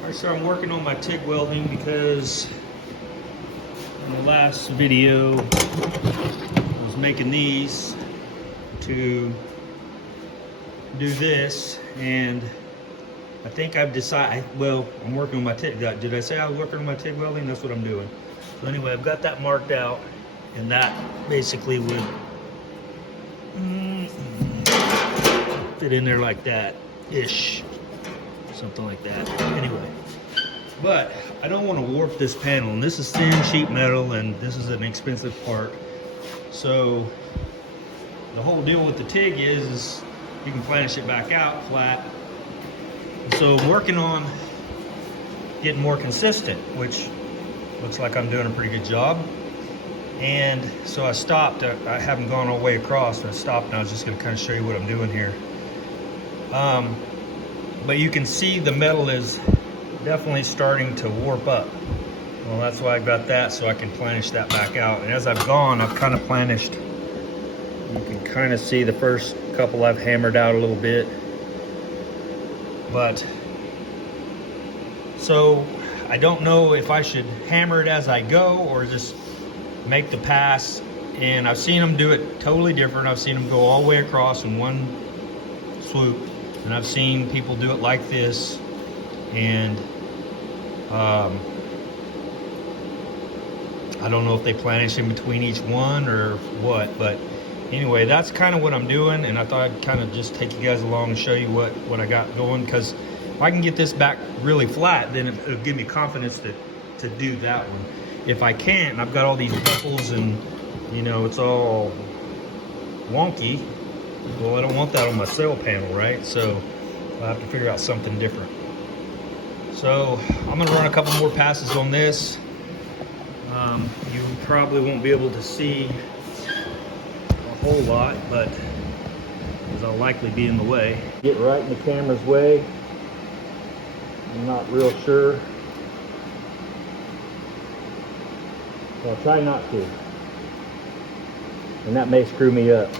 Alright, so I'm working on my TIG welding because in the last video I was making these to do this, and I think I've decided, well, I'm working on my TIG. Did I say I was working on my TIG welding? That's what I'm doing. So anyway, I've got that marked out, and that basically would fit in there like that-ish. Something like that. Anyway, but I don't want to warp this panel, and this is thin sheet metal, and this is an expensive part. So the whole deal with the TIG is you can planish it back out flat. So I'm working on getting more consistent, which looks like I'm doing a pretty good job. And so I stopped. I haven't gone all the way across, so I stopped, and I was just going to kind of show you what I'm doing here. But you can see the metal is definitely starting to warp up. Well, that's why I got that, so I can planish that back out. And as I've gone, I've kind of planished. You can kind of see the first couple I've hammered out a little bit. But, so I don't know if I should hammer it as I go or just make the pass. And I've seen them do it totally different. I've seen them go all the way across in one swoop. And I've seen people do it like this, and I don't know if they planish in between each one or what, but anyway, that's kind of what I'm doing, and I thought I'd kind of just take you guys along and show you what I got going, because if I can get this back really flat, then it'll give me confidence to do that one. If I can't, and I've got all these buckles and, you know, it's all wonky, well, I don't want that on my sail panel, right? So I'll have to figure out something different. So I'm gonna run a couple more passes on this. You probably won't be able to see a whole lot, but because I'll likely be in the way. Get right in the camera's way. I'm not real sure. So I'll try not to. And that may screw me up.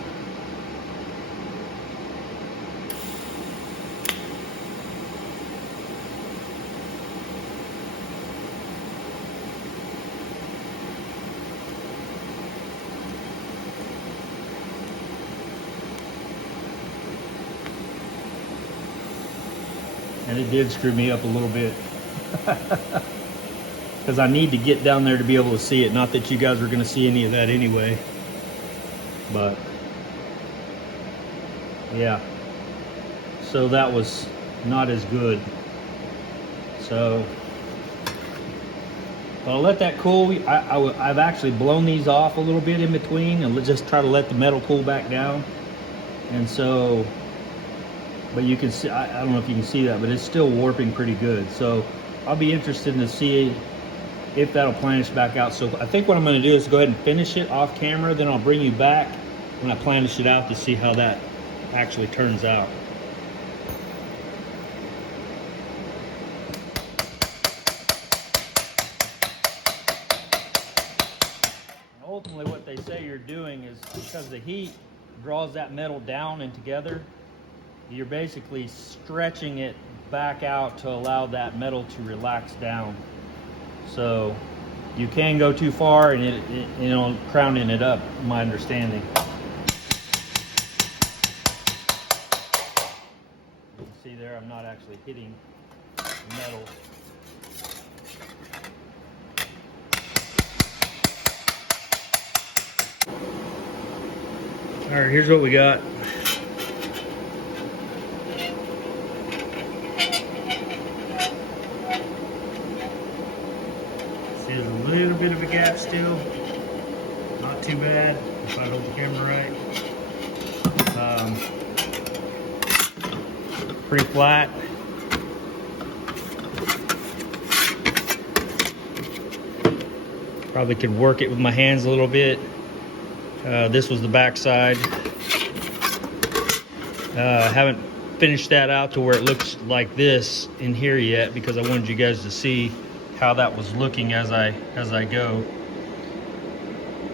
And it did screw me up a little bit. Because I need to get down there to be able to see it. Not that you guys are going to see any of that anyway. But, yeah. So that was not as good. So, I'll let that cool. I've actually blown these off a little bit in between and just try to let the metal cool back down. And so, but you can see, I don't know if you can see that, but it's still warping pretty good. So I'll be interested to see if that'll planish back out. So I think what I'm going to do is go ahead and finish it off camera. Then I'll bring you back when I planish it out to see how that actually turns out. And ultimately what they say you're doing is, because the heat draws that metal down and together, you're basically stretching it back out to allow that metal to relax down. So you can go too far and it you know, crowning it up, my understanding. You can see there I'm not actually hitting the metal. All right, here's what we got. There's a little bit of a gap still, not too bad if I hold the camera right. Pretty flat. Probably could work it with my hands a little bit. This was the back side. Haven't finished that out to where it looks like this in here yet, because I wanted you guys to see how that was looking as I go.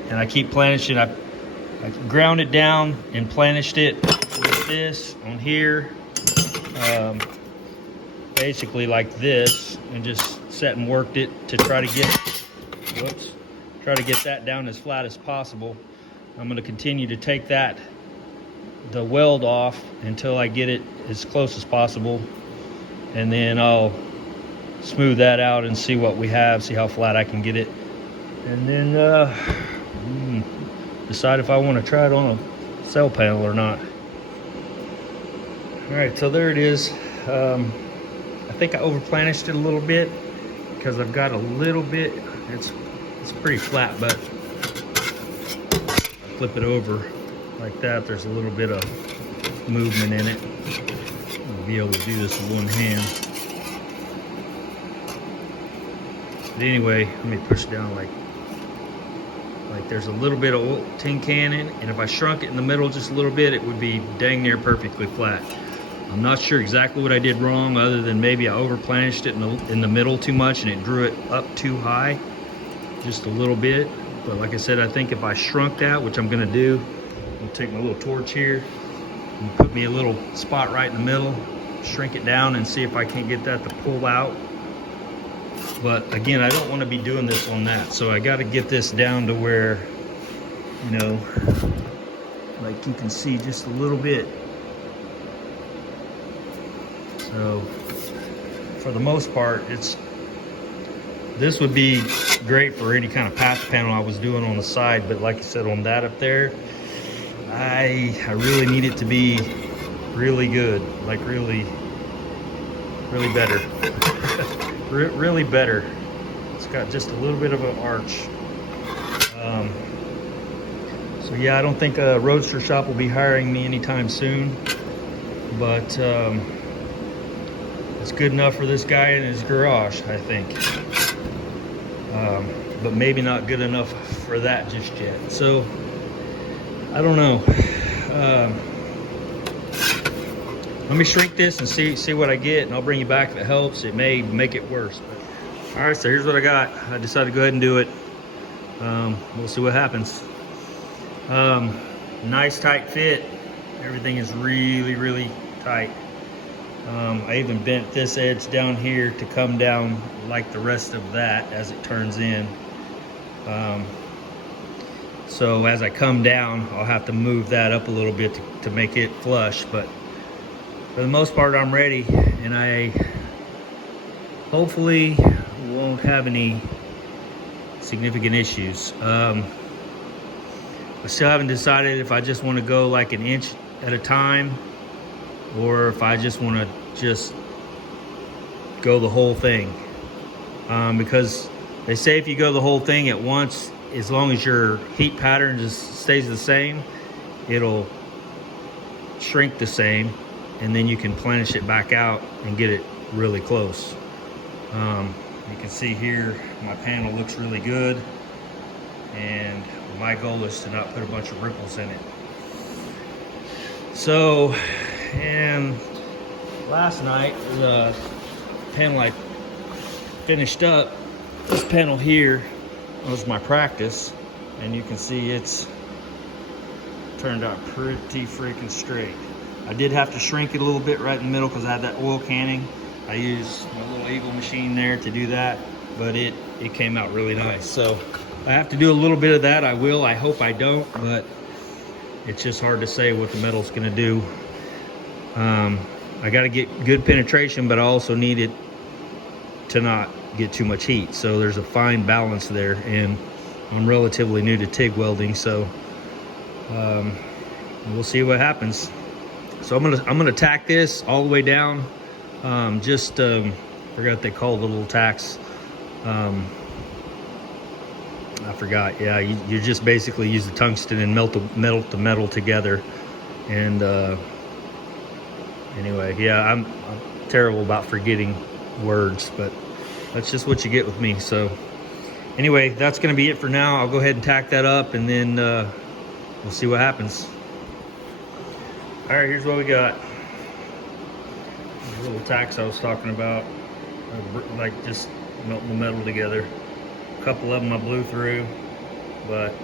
And I keep planishing. I ground it down and planished it with this on here. basically like this and just set and worked it to try to get, whoops, try to get that down as flat as possible. I'm going to continue to take the weld off until I get it as close as possible, and then I'll smooth that out and see what we have, see how flat I can get it, and then decide if I want to try it on a cell panel or not. All right, so there it is. I think I overplanished it a little bit because I've got a little bit, it's pretty flat, but flip it over like that, there's a little bit of movement in it. I'll be able to do this with one hand. But anyway, let me push it down like there's a little bit of oil, tin can in, and if I shrunk it in the middle just a little bit, it would be dang near perfectly flat. I'm not sure exactly what I did wrong, other than maybe I overplanished it in the middle too much and it drew it up too high, just a little bit. But like I said, I think if I shrunk that, which I'm gonna do, I'll take my little torch here and put me a little spot right in the middle, shrink it down and see if I can't get that to pull out. But again, I don't want to be doing this on that, so I got to get this down to where, you know, like you can see just a little bit. So for the most part, this would be great for any kind of patch panel I was doing on the side, but like I said, on that up there, I really need it to be really good, like really better. Really better. It's got just a little bit of an arch. So yeah, I don't think a roadster shop will be hiring me anytime soon, but it's good enough for this guy in his garage, I think. But maybe not good enough for that just yet. So I don't know. Let me shrink this and see what I get, and I'll bring you back if it helps. It may make it worse. But, all right, so here's what I got. I decided to go ahead and do it. We'll see what happens. Nice tight fit. Everything is really tight. I even bent this edge down here to come down like the rest of that as it turns in. So as I come down, I'll have to move that up a little bit to make it flush, but for the most part, I'm ready, and I hopefully won't have any significant issues. I still haven't decided if I just want to go like an inch at a time, or if I just want to go the whole thing. Because they say if you go the whole thing at once, as long as your heat pattern just stays the same, it'll shrink the same, and then you can planish it back out and get it really close. You can see here my panel looks really good, and my goal is to not put a bunch of ripples in it. So, and last night, the panel I finished up, this panel here was my practice, and you can see it's turned out pretty freaking straight. I did have to shrink it a little bit right in the middle because I had that oil canning. I used my little Eagle machine there to do that, but it came out really nice. So I have to do a little bit of that. I will. I hope I don't, but it's just hard to say what the metal's going to do. I got to get good penetration, but I also need it to not get too much heat. So there's a fine balance there, and I'm relatively new to TIG welding, so we'll see what happens. So I'm gonna tack this all the way down. Forgot what they call the little tacks. I forgot. Yeah, you just basically use the tungsten and melt the metal together. And anyway, yeah, I'm terrible about forgetting words, but that's just what you get with me. So anyway, that's gonna be it for now. I'll go ahead and tack that up, and then we'll see what happens. All right, here's what we got. The little tacks I was talking about, like just melting the metal together. A couple of them I blew through, but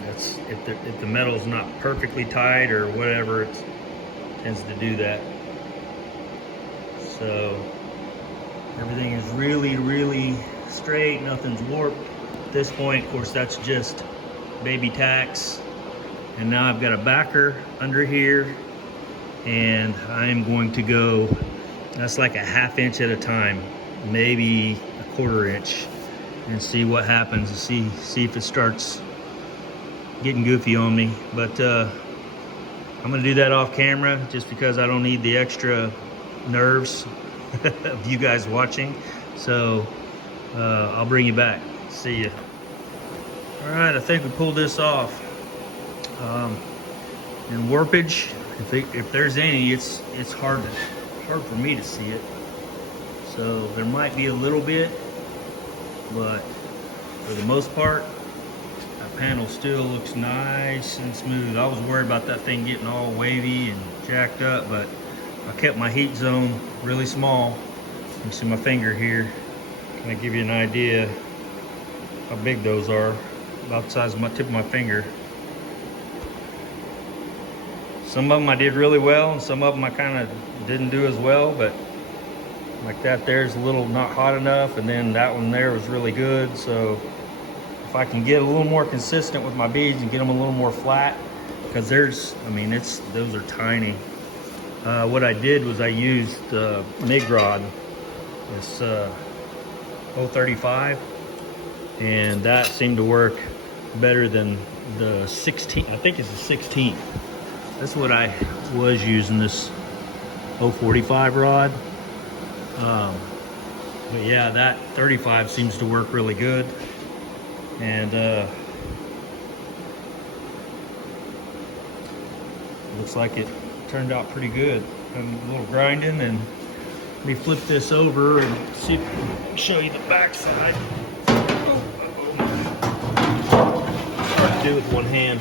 that's if the metal's not perfectly tight or whatever, it tends to do that. So Everything is really, really straight. Nothing's warped. At this point, of course, that's just baby tacks. And now I've got a backer under here, and I'm going to go, that's like a 1/2 inch at a time, maybe a 1/4 inch, and see what happens, and see if it starts getting goofy on me. But I'm gonna do that off camera just because I don't need the extra nerves of you guys watching. So I'll bring you back. See ya. All right, I think we pulled this off. And warpage, if there's any, it's hard for me to see it. So there might be a little bit, but for the most part, that panel still looks nice and smooth. I was worried about that thing getting all wavy and jacked up, but I kept my heat zone really small. You can see my finger here. Kind of give you an idea how big those are. About the size of my tip of my finger. Some of them I did really well, and some of them I kind of didn't do as well, but like that there's a little not hot enough, and then that one there was really good. So if I can get a little more consistent with my beads and get them a little more flat, because those are tiny. What I did was I used MIG rod, this 035, and that seemed to work better than the 16. I think it's a 16. That's what I was using, this 045 rod. But yeah, that 35 seems to work really good. And looks like it turned out pretty good. I'm a little grinding, and let me flip this over and see if I can show you the back side. Hard to do with one hand.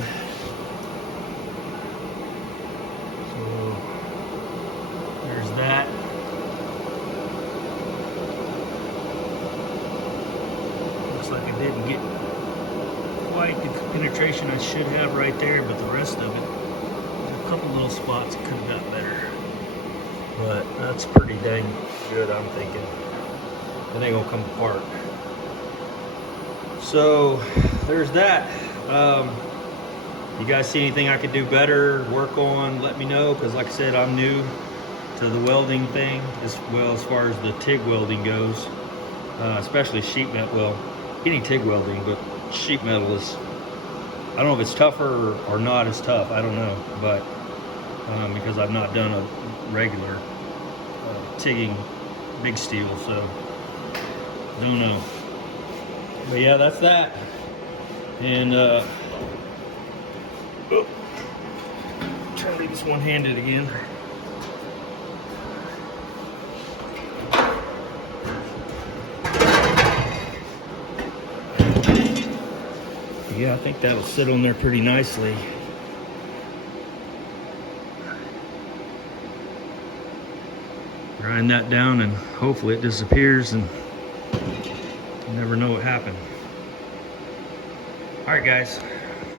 So there's that. Looks like I didn't get quite the penetration I should have right there, but the rest of it, there's a couple little spots that could have got better. But that's pretty dang good, I'm thinking. It ain't gonna come apart. So there's that. You guys see anything I could do better, work on, let me know, because like I said, I'm new to the welding thing, as well as far as the TIG welding goes, especially sheet metal. Well, any TIG welding, but sheet metal is, I don't know if it's tougher or not as tough, I don't know, but because I've not done a regular TIGging big steel, so don't know. But yeah, that's that. And try to do this one-handed again. Yeah, I think that'll sit on there pretty nicely. Grind that down and hopefully it disappears, and you never know what happened. All right, guys.